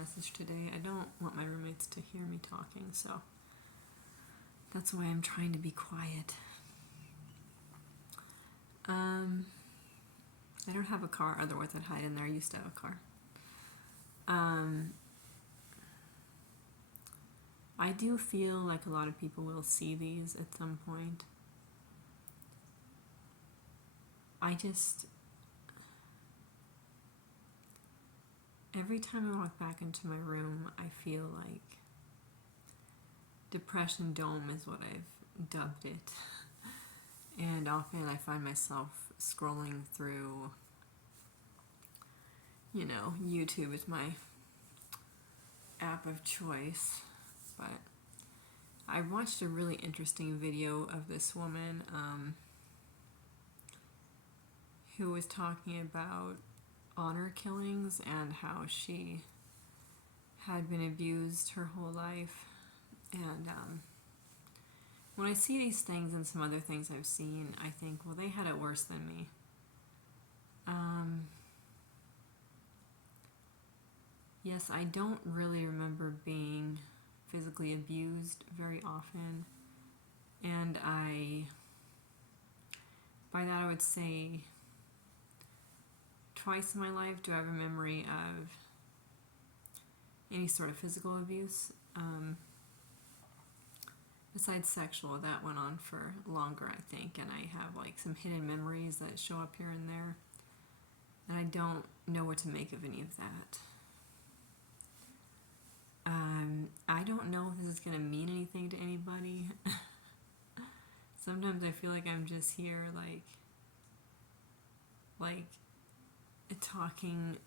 message today. I don't want my roommates to hear me talking, so that's why I'm trying to be quiet. I don't have a car, otherwise I'd hide in there. I used to have a car. I do feel like a lot of people will see these at some point. Every time I walk back into my room, I feel like Depression Dome is what I've dubbed it. And often I find myself scrolling through, YouTube is my app of choice. But I watched a really interesting video of this woman who was talking about honor killings and how she had been abused her whole life. And when I see these things and some other things I've seen, I think, well, they had it worse than me. Yes, I don't really remember being physically abused very often. And by that I would say twice in my life do I have a memory of any sort of physical abuse. Besides sexual, that went on for longer, I think, and I have like some hidden memories that show up here and there, and I don't know what to make of any of that. I don't know if this is going to mean anything to anybody. Sometimes I feel like I'm just here like talking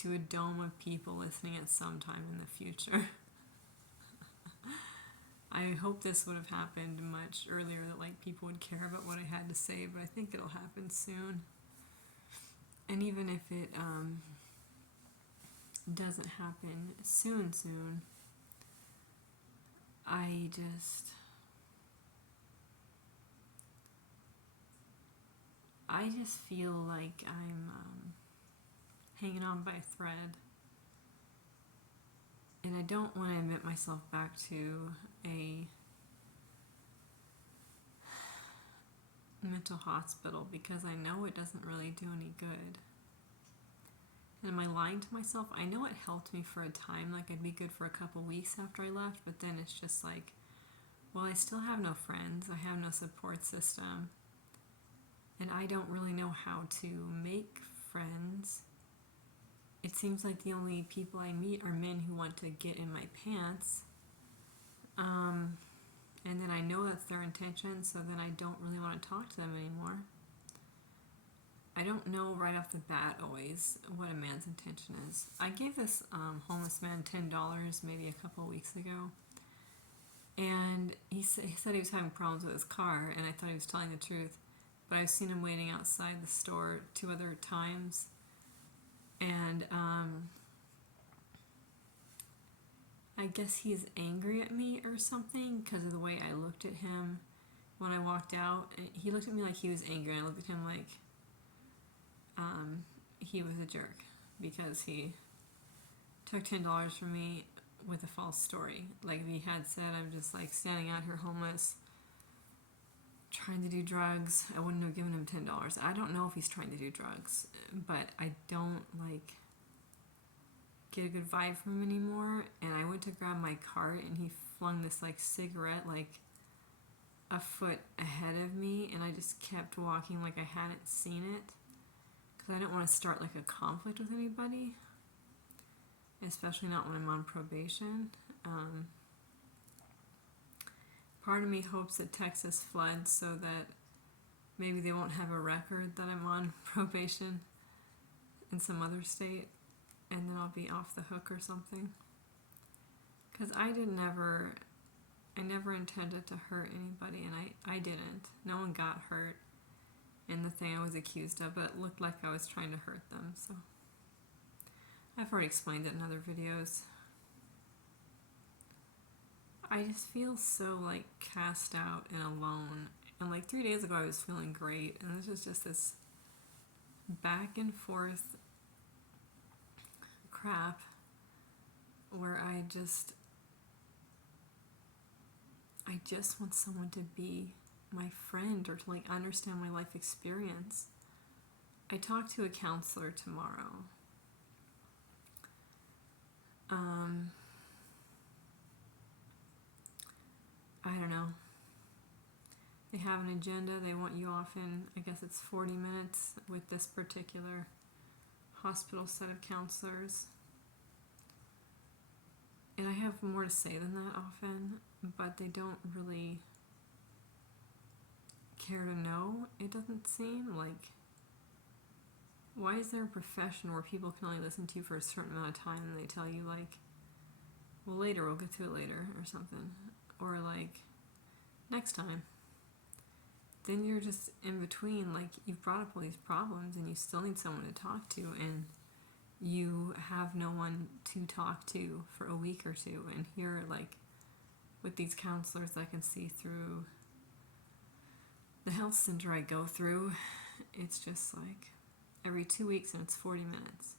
to a dome of people listening at some time in the future. I hope this would have happened much earlier, that like people would care about what I had to say, but I think it'll happen soon. And even if it doesn't happen soon, I just feel like I'm hanging on by a thread, and I don't want to admit myself back to a mental hospital because I know it doesn't really do any good. And am I lying to myself? I know it helped me for a time, like I'd be good for a couple weeks after I left, but then it's just like, well, I still have no friends, I have no support system, and I don't really know how to make friends. It seems like the only people I meet are men who want to get in my pants. And then I know that's their intention, so then I don't really want to talk to them anymore. I don't know right off the bat always what a man's intention is. I gave this homeless man $10 maybe a couple of weeks ago, and he said he was having problems with his car, and I thought he was telling the truth, but I've seen him waiting outside the store 2 other times, and I guess he's angry at me or something because of the way I looked at him when I walked out. He looked at me like he was angry, and I looked at him like he was a jerk because he took $10 from me with a false story. Like if he had said I'm just like standing out here homeless trying to do drugs, I wouldn't have given him $10. I don't know if he's trying to do drugs, but I don't like get a good vibe from him anymore. And I went to grab my cart, and he flung this like cigarette like a foot ahead of me, and I just kept walking like I hadn't seen it because I don't want to start like a conflict with anybody, especially not when I'm on probation. Part of me hopes that Texas floods so that maybe they won't have a record that I'm on probation in some other state, and then I'll be off the hook or something. Because I never intended to hurt anybody, and I didn't. No one got hurt in the thing I was accused of, but it looked like I was trying to hurt them, so I've already explained it in other videos. I just feel so like cast out and alone, and like 3 days ago I was feeling great, and this is just this back and forth crap where I just want someone to be my friend or to like understand my life experience. I talked to a counselor tomorrow. I don't know. They have an agenda. They want you off in, I guess it's 40 minutes with this particular hospital set of counselors. And I have more to say than that often, but they don't really care to know, it doesn't seem. Like, why is there a profession where people can only listen to you for a certain amount of time and they tell you, like, well, later, we'll get to it later, or something. Or, like, next time. Then you're just in between, like, you've brought up all these problems and you still need someone to talk to, and you have no one to talk to for a week or two. And here, like, with these counselors, I can see through the health center I go through, it's just like every 2 weeks and it's 40 minutes.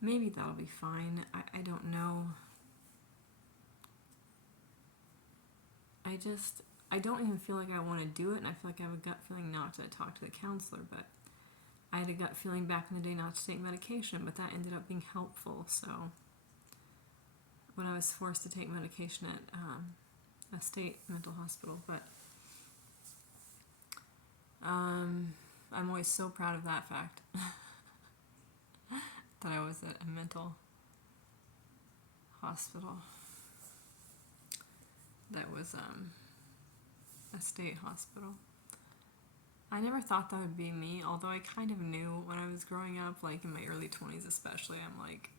Maybe that'll be fine. I don't know. I don't even feel like I want to do it, and I feel like I have a gut feeling not to talk to the counselor, but I had a gut feeling back in the day not to take medication, but that ended up being helpful. So when I was forced to take medication at a state mental hospital, but I'm always so proud of that fact that I was at a mental hospital that was a state hospital. I never thought that would be me, although I kind of knew when I was growing up, like in my early 20s especially. I'm like,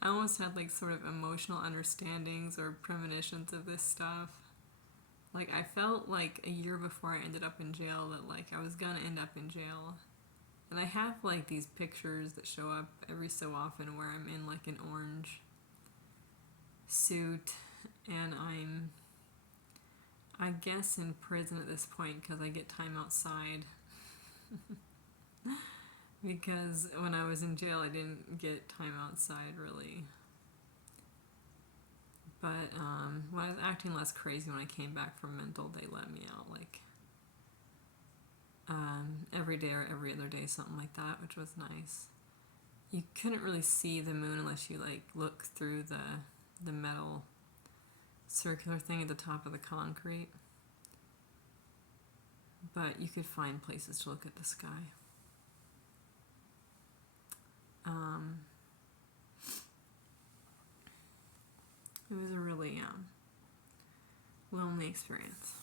I almost had like sort of emotional understandings or premonitions of this stuff. Like, I felt like a year before I ended up in jail that like I was gonna end up in jail. And I have like these pictures that show up every so often where I'm in like an orange suit and I'm, I guess, in prison at this point because I get time outside. Because when I was in jail, I didn't get time outside really. But when I was acting less crazy when I came back from mental, they let me out like every day or every other day, something like that, which was nice. You couldn't really see the moon unless you like look through the metal circular thing at the top of the concrete. But you could find places to look at the sky. It was a really lonely experience.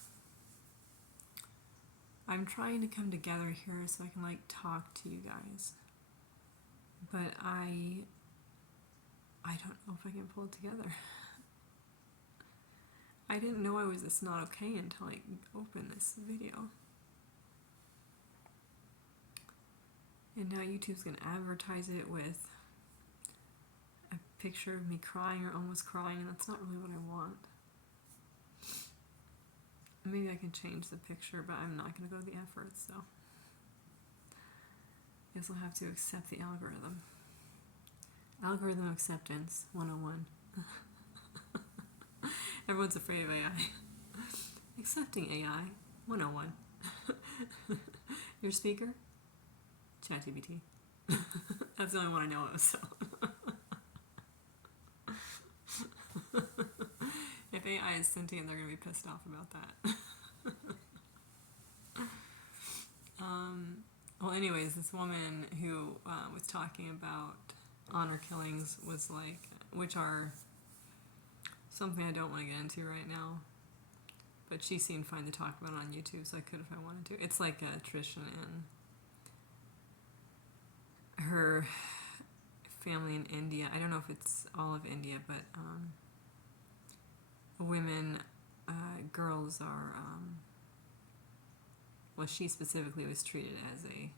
I'm trying to come together here so I can like talk to you guys, but I don't know if I can pull it together. I didn't know I was this not okay until I opened this video. And now YouTube's gonna advertise it with a picture of me crying or almost crying, and that's not really what I want. Maybe I can change the picture, but I'm not gonna go to the effort, so I guess I'll have to accept the algorithm. Algorithm acceptance 101. Everyone's afraid of AI. Accepting AI 101. Your speaker? ChatGPT. That's the only one I know of, so. If AI is sentient, they're going to be pissed off about that. Well, anyways, this woman who was talking about honor killings was like, which are something I don't want to get into right now, but she seemed fine to talk about on YouTube, so I could if I wanted to. It's like a tradition in her family in India. I don't know if it's all of India, but women, girls are, well, she specifically was treated as a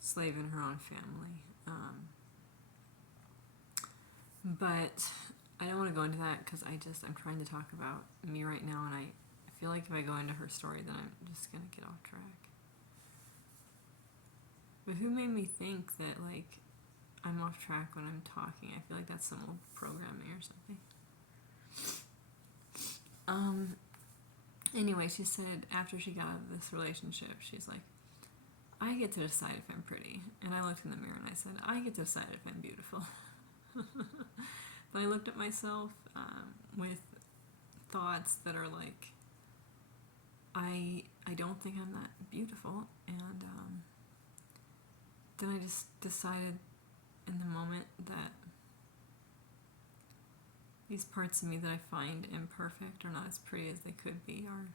slave in her own family. But I don't want to go into that because I'm trying to talk about me right now, and I feel like if I go into her story, then I'm just going to get off track. But who made me think that, like, I'm off track when I'm talking? I feel like that's some old programming or something. Anyway, she said after she got out of this relationship, she's like, I get to decide if I'm pretty. And I looked in the mirror and I said, I get to decide if I'm beautiful. Then I looked at myself with thoughts that are like, I don't think I'm that beautiful. And then I just decided in the moment that these parts of me that I find imperfect or not as pretty as they could be are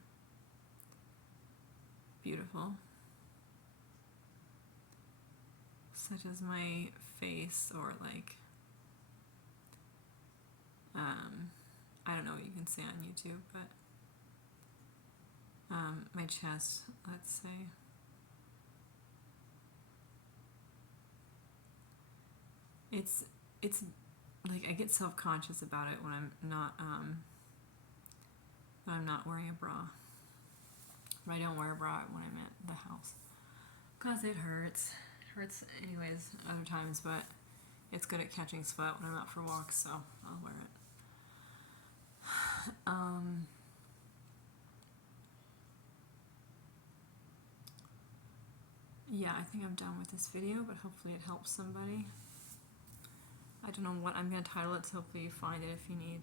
beautiful. Such as my face, or like, I don't know what you can say on YouTube, but my chest, let's say. It's like I get self-conscious about it when I'm not wearing a bra. But I don't wear a bra when I'm at the house because it hurts. It hurts anyways other times, but it's good at catching sweat when I'm out for walks, so I'll wear it. Yeah, I think I'm done with this video, but hopefully it helps somebody. I don't know what I'm going to title it, so hopefully you find it if you need.